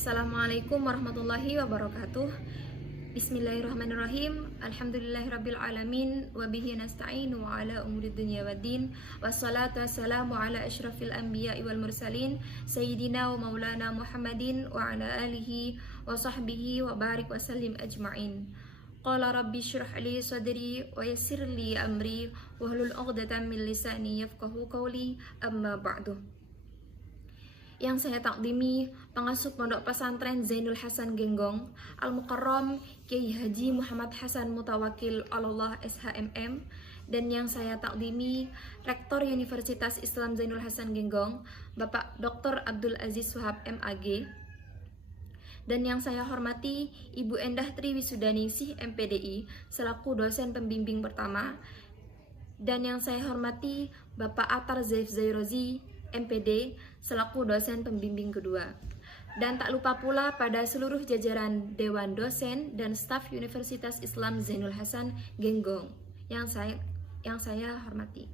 Assalamualaikum warahmatullahi wabarakatuh. Bismillahirrahmanirrahim. Alhamdulillahirabbil alamin wa bihi nasta'inu ala umuri dunya waddin. Wassalatu wassalamu ala asyrafil anbiya'i wal mursalin sayyidina wa maulana Muhammadin wa ala alihi wa sahbihi wa barik wa sallim ajma'in. Qala rabbi syrah li sadri wa yassir li amri wahlul 'uqdatam min lisani yafqahu qawli, amma ba'du. Yang saya takdimi pengasuh Pondok Pesantren Zainul Hasan Genggong, Al-Mukarram Kiai Haji Muhammad Hasan Mutawakil Allah SHMM, dan yang saya takdimi Rektor Universitas Islam Zainul Hasan Genggong, Bapak Dr. Abdul Aziz Wahab MAG, dan yang saya hormati Ibu Endah Triwisudaningsih MPDI selaku dosen pembimbing pertama, dan yang saya hormati Bapak Atar Zaif Zairozi MPD selaku dosen pembimbing kedua. Dan tak lupa pula pada seluruh jajaran Dewan Dosen dan staf Universitas Islam Zainul Hasan Genggong yang saya hormati.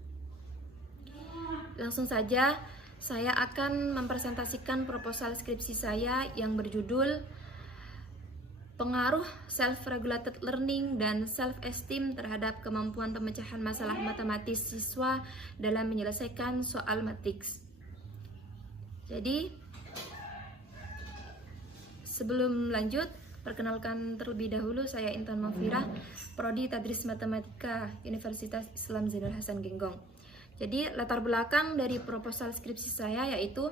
Langsung saja saya akan mempresentasikan proposal skripsi saya yang berjudul Pengaruh Self-Regulated Learning dan Self-Esteem terhadap kemampuan pemecahan masalah matematis siswa dalam menyelesaikan soal matriks. Jadi, sebelum lanjut, perkenalkan terlebih dahulu, saya Intan Mafirah, Prodi Tadris Matematika Universitas Islam Zainul Hasan Genggong. Jadi, latar belakang dari proposal skripsi saya yaitu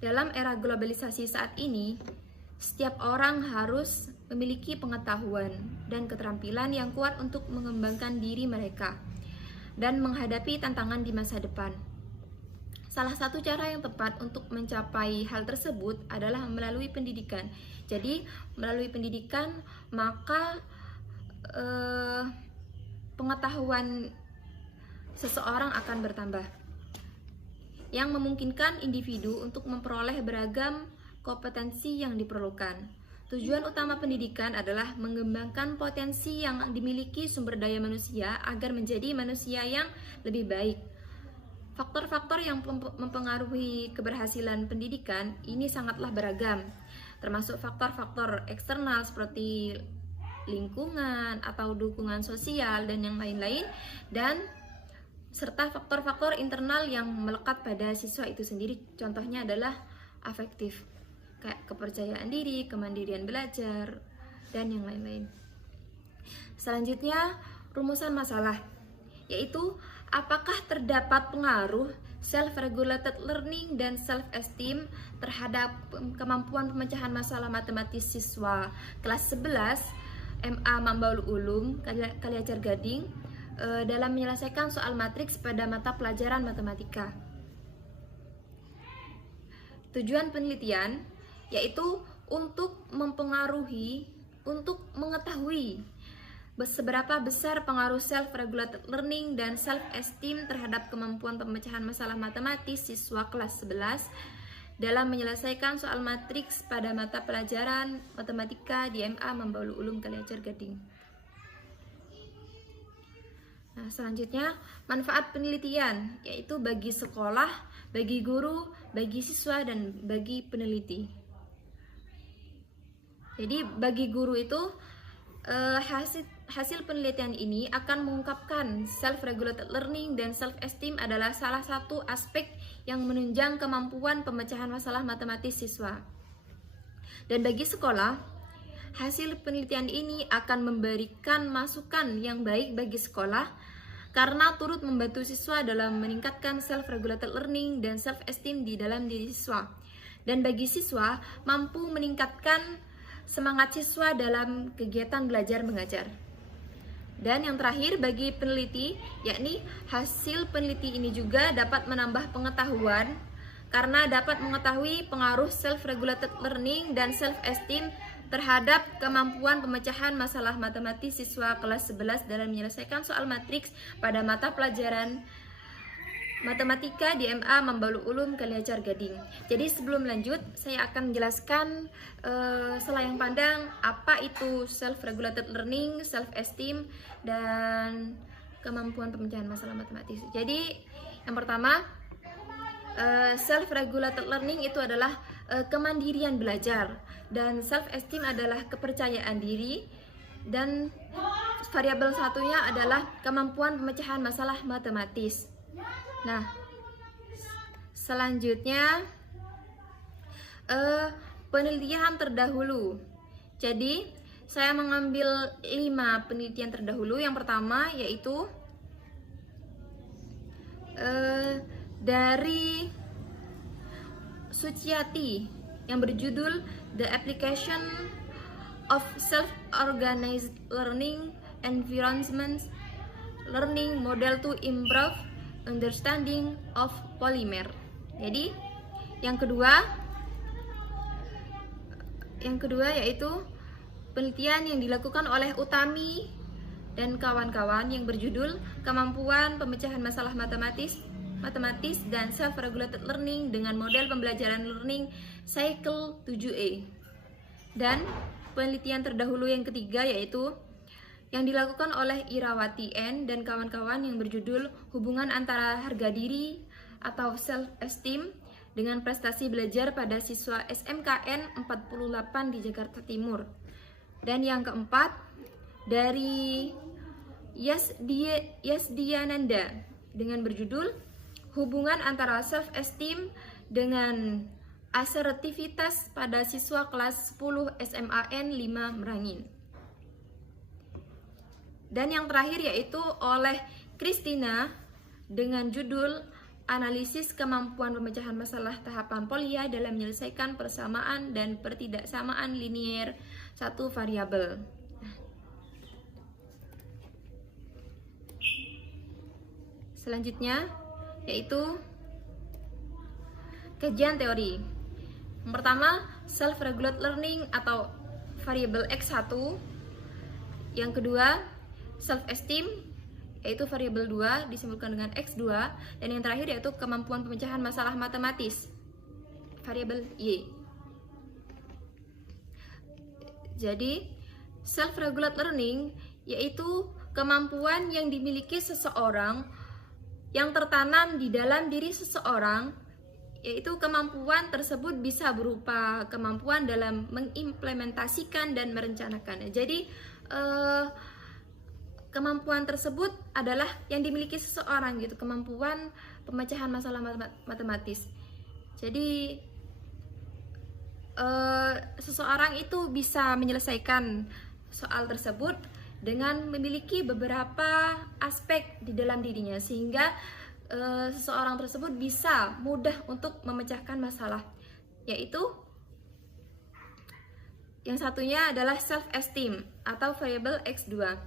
dalam era globalisasi saat ini, setiap orang harus memiliki pengetahuan dan keterampilan yang kuat untuk mengembangkan diri mereka dan menghadapi tantangan di masa depan. Salah satu cara yang tepat untuk mencapai hal tersebut adalah melalui pendidikan. Jadi, melalui pendidikan, maka pengetahuan seseorang akan bertambah, yang memungkinkan individu untuk memperoleh beragam kompetensi yang diperlukan. Tujuan utama pendidikan adalah mengembangkan potensi yang dimiliki sumber daya manusia agar menjadi manusia yang lebih baik. Faktor-faktor yang mempengaruhi keberhasilan pendidikan ini sangatlah beragam, termasuk faktor-faktor eksternal seperti lingkungan atau dukungan sosial dan yang lain-lain, dan serta faktor-faktor internal yang melekat pada siswa itu sendiri. Contohnya adalah afektif, kayak kepercayaan diri, kemandirian belajar, dan yang lain-lain. Selanjutnya, rumusan masalah, yaitu apakah terdapat pengaruh self-regulated learning dan self-esteem terhadap kemampuan pemecahan masalah matematis siswa kelas 11 MA Mambaul Ulum Kaliacar Gading dalam menyelesaikan soal matriks pada mata pelajaran matematika. Tujuan penelitian yaitu untuk mengetahui seberapa besar pengaruh self-regulated learning dan self-esteem terhadap kemampuan pemecahan masalah matematis siswa kelas 11 dalam menyelesaikan soal matriks pada mata pelajaran matematika di MA Mambaul Ulum Kaliacar Gading. Nah, selanjutnya, manfaat penelitian, yaitu bagi sekolah, bagi guru, bagi siswa, dan bagi peneliti. Jadi, bagi guru itu, hasil penelitian ini akan mengungkapkan self-regulated learning dan self-esteem adalah salah satu aspek yang menunjang kemampuan pemecahan masalah matematis siswa. Dan bagi sekolah, hasil penelitian ini akan memberikan masukan yang baik bagi sekolah karena turut membantu siswa dalam meningkatkan self-regulated learning dan self-esteem di dalam diri siswa. Dan bagi siswa, mampu meningkatkan semangat siswa dalam kegiatan belajar mengajar. Dan yang terakhir bagi peneliti, yakni hasil peneliti ini juga dapat menambah pengetahuan karena dapat mengetahui pengaruh self-regulated learning dan self-esteem terhadap kemampuan pemecahan masalah matematis siswa kelas 11 dalam menyelesaikan soal matriks pada mata pelajaran matematika di MA Mambaul Ulum Kaliacar Gading. Jadi sebelum lanjut, saya akan menjelaskan selayang pandang apa itu self-regulated learning, self-esteem, dan kemampuan pemecahan masalah matematis. Jadi yang pertama, self-regulated learning itu adalah kemandirian belajar, dan self esteem adalah kepercayaan diri, dan variabel satunya adalah kemampuan pemecahan masalah matematis. Nah, selanjutnya penelitian terdahulu. Jadi saya mengambil 5 penelitian terdahulu. Yang pertama yaitu dari Suciati yang berjudul The Application of Self-Organized Learning Environments Learning Model to Improve Understanding of Polymer. Jadi yang kedua yaitu penelitian yang dilakukan oleh Utami dan kawan-kawan yang berjudul Kemampuan Pemecahan Masalah Matematis dan Self-Regulated Learning dengan Model Pembelajaran Learning Cycle 7A. Dan penelitian terdahulu yang ketiga yaitu yang dilakukan oleh Irawati N dan kawan-kawan yang berjudul Hubungan Antara Harga Diri atau Self-Esteem dengan Prestasi Belajar pada Siswa SMKN 48 di Jakarta Timur. Dan yang keempat dari Yasdiananda dengan berjudul Hubungan Antara Self-Esteem dengan Asertivitas pada Siswa Kelas 10 SMAN 5 Merangin. Dan yang terakhir yaitu oleh Christina dengan judul Analisis Kemampuan Pemecahan Masalah Tahapan Polya dalam Menyelesaikan Persamaan dan Pertidaksamaan Linier satu variabel. Selanjutnya yaitu kajian teori. Yang pertama, self-regulated learning atau variabel X1. Yang kedua, self-esteem yaitu variabel 2 disimpulkan dengan X2. Dan yang terakhir yaitu kemampuan pemecahan masalah matematis, variabel Y. Jadi, self-regulated learning yaitu kemampuan yang dimiliki seseorang yang tertanam di dalam diri seseorang, yaitu kemampuan tersebut bisa berupa kemampuan dalam mengimplementasikan dan merencanakan. Jadi kemampuan tersebut adalah yang dimiliki seseorang gitu, kemampuan pemecahan masalah matematis. Jadi seseorang itu bisa menyelesaikan soal tersebut dengan memiliki beberapa aspek di dalam dirinya, sehingga seseorang tersebut bisa mudah untuk memecahkan masalah. Yaitu yang satunya adalah self-esteem atau variabel X2.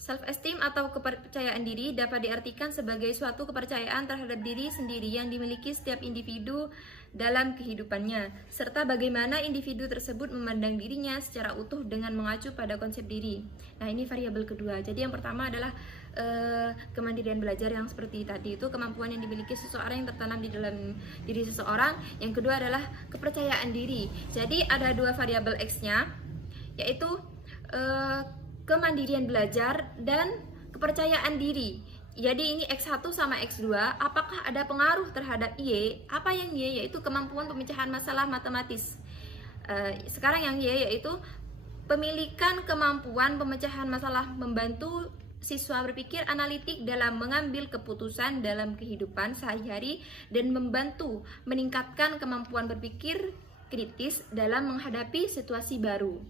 Self-esteem atau kepercayaan diri dapat diartikan sebagai suatu kepercayaan terhadap diri sendiri yang dimiliki setiap individu dalam kehidupannya, serta bagaimana individu tersebut memandang dirinya secara utuh dengan mengacu pada konsep diri. Nah, ini variabel kedua. Jadi yang pertama adalah kemandirian belajar yang seperti tadi, itu kemampuan yang dimiliki seseorang yang tertanam di dalam diri seseorang. Yang kedua adalah kepercayaan diri. Jadi ada dua variabel X-nya, yaitu kemandirian belajar dan kepercayaan diri. Jadi ini X1 sama X2, apakah ada pengaruh terhadap Y? Apa yang Y? Yaitu kemampuan pemecahan masalah matematis. Sekarang yang Y yaitu pemilikan kemampuan pemecahan masalah, membantu siswa berpikir analitik dalam mengambil keputusan dalam kehidupan sehari-hari dan membantu meningkatkan kemampuan berpikir kritis dalam menghadapi situasi baru.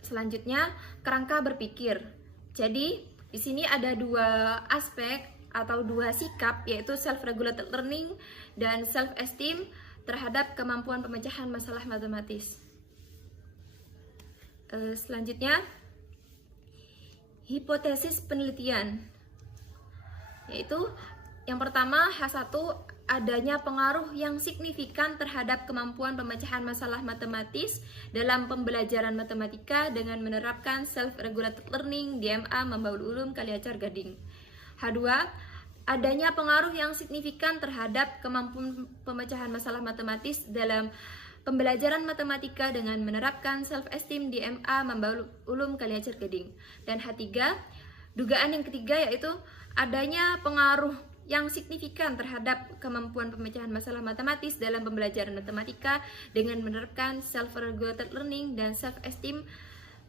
Selanjutnya, kerangka berpikir. Jadi, di sini ada dua aspek atau dua sikap, yaitu self-regulated learning dan self-esteem terhadap kemampuan pemecahan masalah matematis. Selanjutnya, hipotesis penelitian. Yaitu, yang pertama, H1, adanya pengaruh yang signifikan terhadap kemampuan pemecahan masalah matematis dalam pembelajaran matematika dengan menerapkan self-regulated learning DMA Membaul Ulum Kaliacar Gading. H2, adanya pengaruh yang signifikan terhadap kemampuan pemecahan masalah matematis dalam pembelajaran matematika dengan menerapkan self-esteem DMA Membaul Ulum Kaliacar Gading. Dan H3, dugaan yang ketiga yaitu adanya pengaruh yang signifikan terhadap kemampuan pemecahan masalah matematis dalam pembelajaran matematika dengan menerapkan self-regulated learning dan self-esteem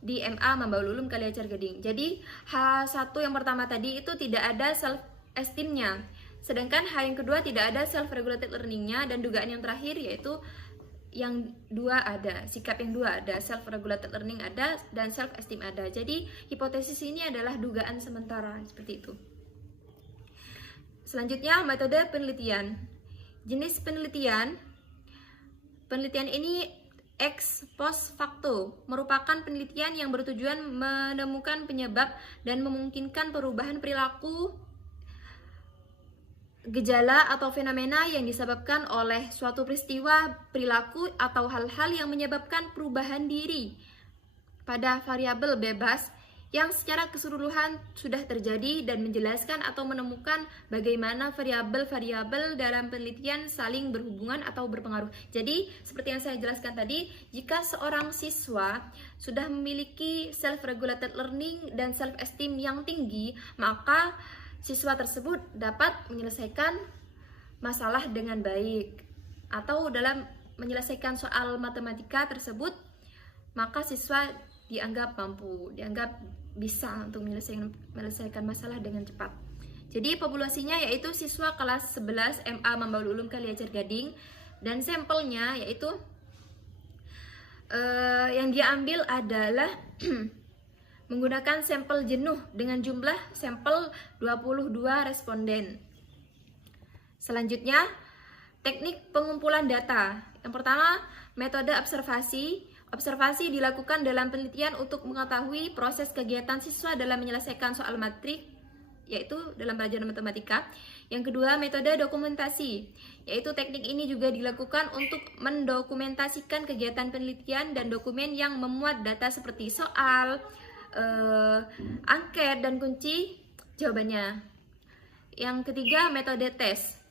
di MA Mambaul Ulum Kaliacar Gading. Jadi H1 yang pertama tadi itu tidak ada self-esteemnya, sedangkan H yang kedua tidak ada self-regulated learningnya, dan dugaan yang terakhir yaitu yang dua ada, sikap yang dua ada, self-regulated learning ada, dan self-esteem ada. Jadi hipotesis ini adalah dugaan sementara, seperti itu. Selanjutnya, metode penelitian. Jenis penelitian ini ex post facto, merupakan penelitian yang bertujuan menemukan penyebab dan memungkinkan perubahan perilaku, gejala atau fenomena yang disebabkan oleh suatu peristiwa, perilaku, atau hal-hal yang menyebabkan perubahan diri pada variabel bebas yang secara keseluruhan sudah terjadi, dan menjelaskan atau menemukan bagaimana variabel-variabel dalam penelitian saling berhubungan atau berpengaruh. Jadi, seperti yang saya jelaskan tadi, jika seorang siswa sudah memiliki self-regulated learning dan self-esteem yang tinggi, maka siswa tersebut dapat menyelesaikan masalah dengan baik, atau dalam menyelesaikan soal matematika tersebut, maka siswa dianggap mampu, dianggap bisa untuk menyelesaikan masalah dengan cepat. Jadi populasinya yaitu siswa kelas 11 MA Mambaul Ulum Kaliacar Gading, dan sampelnya yaitu yang diambil adalah menggunakan sampel jenuh dengan jumlah sampel 22 responden. Selanjutnya, teknik pengumpulan data. Yang pertama, metode observasi. Observasi dilakukan dalam penelitian untuk mengetahui proses kegiatan siswa dalam menyelesaikan soal matrik, yaitu dalam pelajaran matematika. Yang kedua, metode dokumentasi, yaitu teknik ini juga dilakukan untuk mendokumentasikan kegiatan penelitian dan dokumen yang memuat data seperti soal, angket, dan kunci jawabannya. Yang ketiga, metode tes.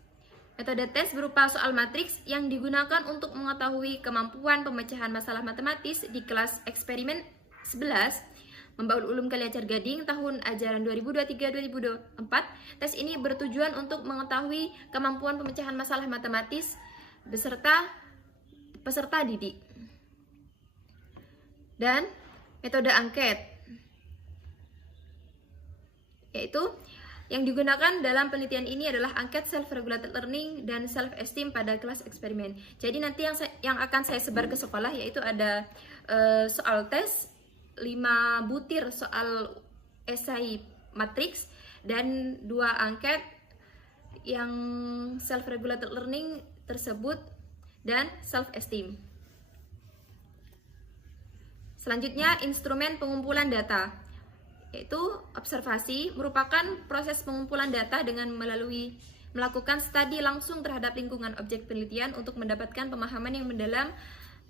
Metode tes berupa soal matriks yang digunakan untuk mengetahui kemampuan pemecahan masalah matematis di kelas eksperimen 11 Mambaul Ulum Kaliacar Gading tahun ajaran 2023-2024. Tes ini bertujuan untuk mengetahui kemampuan pemecahan masalah matematis beserta peserta didik. Dan metode angket, yaitu yang digunakan dalam penelitian ini adalah angket self-regulated learning dan self-esteem pada kelas eksperimen. Jadi nanti yang akan saya sebar ke sekolah yaitu ada soal tes, 5 butir soal esai matriks, dan 2 angket yang self-regulated learning tersebut dan self-esteem. Selanjutnya, instrumen pengumpulan data, yaitu observasi merupakan proses pengumpulan data dengan melakukan studi langsung terhadap lingkungan objek penelitian untuk mendapatkan pemahaman yang mendalam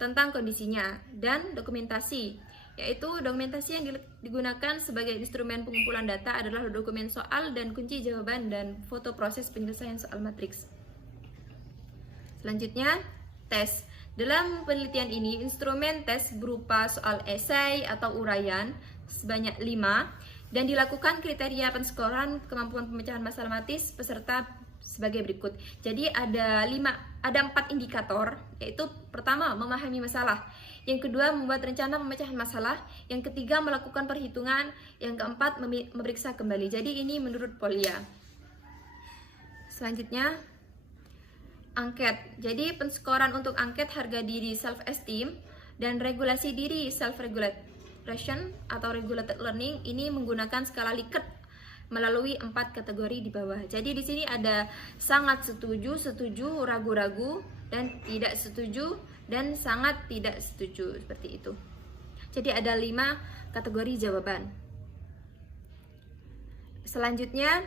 tentang kondisinya. Dan dokumentasi, yaitu dokumentasi yang digunakan sebagai instrumen pengumpulan data adalah dokumen soal dan kunci jawaban dan foto proses penyelesaian soal matriks. Selanjutnya, tes. Dalam penelitian ini, instrumen tes berupa soal esai atau uraian sebanyak 5, dan dilakukan kriteria penskoran kemampuan pemecahan masalah matematis peserta sebagai berikut. Jadi ada 4 indikator, yaitu pertama, memahami masalah, yang kedua, membuat rencana pemecahan masalah, yang ketiga, melakukan perhitungan, yang keempat, memeriksa kembali. Jadi ini menurut Polya. Selanjutnya, angket. Jadi penskoran untuk angket harga diri self-esteem dan regulasi diri self-regulation atau regulated learning ini menggunakan skala Likert melalui 4 kategori di bawah. Jadi di sini ada sangat setuju, setuju, ragu-ragu, dan tidak setuju, dan sangat tidak setuju, seperti itu. Jadi ada 5 kategori jawaban. Selanjutnya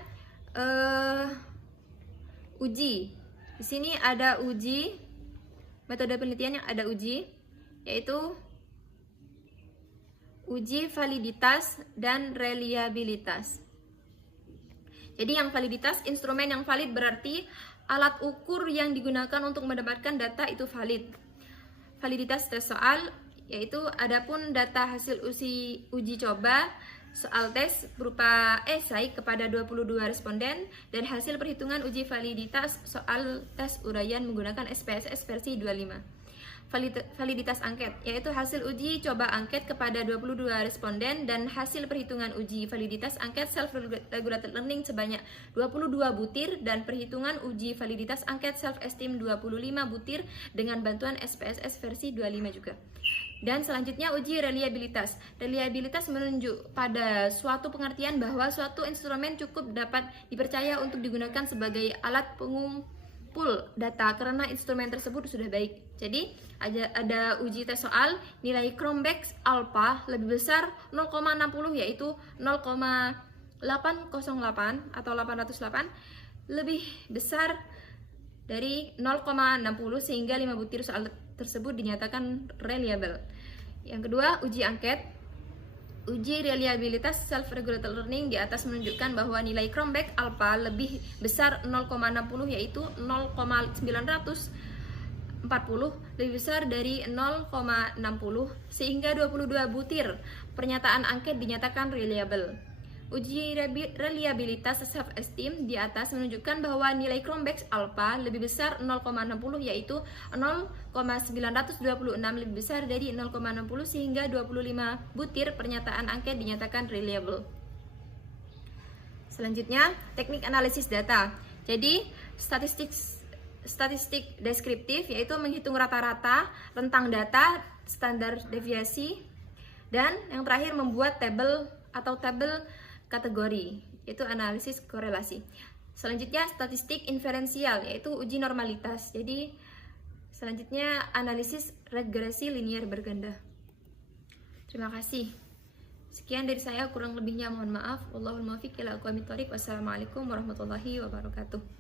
uji. Di sini ada uji, metode penelitian yang ada uji, yaitu uji validitas dan reliabilitas. Jadi yang validitas, instrumen yang valid berarti alat ukur yang digunakan untuk mendapatkan data itu valid. Validitas tes soal, yaitu adapun data hasil uji coba soal tes berupa esai kepada 22 responden dan hasil perhitungan uji validitas soal tes uraian menggunakan SPSS versi 25. Validitas angket, yaitu hasil uji coba angket kepada 22 responden dan hasil perhitungan uji validitas angket self-regulated learning sebanyak 22 butir dan perhitungan uji validitas angket self-esteem 25 butir dengan bantuan SPSS versi 25 juga. Dan selanjutnya uji reliabilitas. Reliabilitas menunjuk pada suatu pengertian bahwa suatu instrumen cukup dapat dipercaya untuk digunakan sebagai alat pengumpul data karena instrumen tersebut sudah baik. Jadi ada uji tes soal nilai Cronbach's alpha lebih besar 0,60 yaitu 0,808 atau 808 lebih besar dari 0,60 sehingga 5 butir soal tersebut dinyatakan reliable. Yang kedua, uji angket. Uji reliabilitas self-regulated learning di atas menunjukkan bahwa nilai Cronbach alpha lebih besar 0,60 yaitu 0,940 lebih besar dari 0,60 sehingga 22 butir pernyataan angket dinyatakan reliable. Uji reliabilitas self-esteem di atas menunjukkan bahwa nilai Cronbach's alpha lebih besar 0,60 yaitu 0,926 lebih besar dari 0,60 sehingga 25 butir pernyataan angket dinyatakan reliable. Selanjutnya, teknik analisis data. Jadi, statistik deskriptif yaitu menghitung rata-rata, rentang data, standar deviasi, dan yang terakhir membuat tabel atau tabel kategori, yaitu analisis korelasi. Selanjutnya statistik inferensial, yaitu uji normalitas. Jadi selanjutnya analisis regresi linear berganda. Terima kasih. Sekian dari saya, kurang lebihnya mohon maaf. Wallahul muwaffiq ila aqwamit thoriq. Wassalamualaikum warahmatullahi wabarakatuh.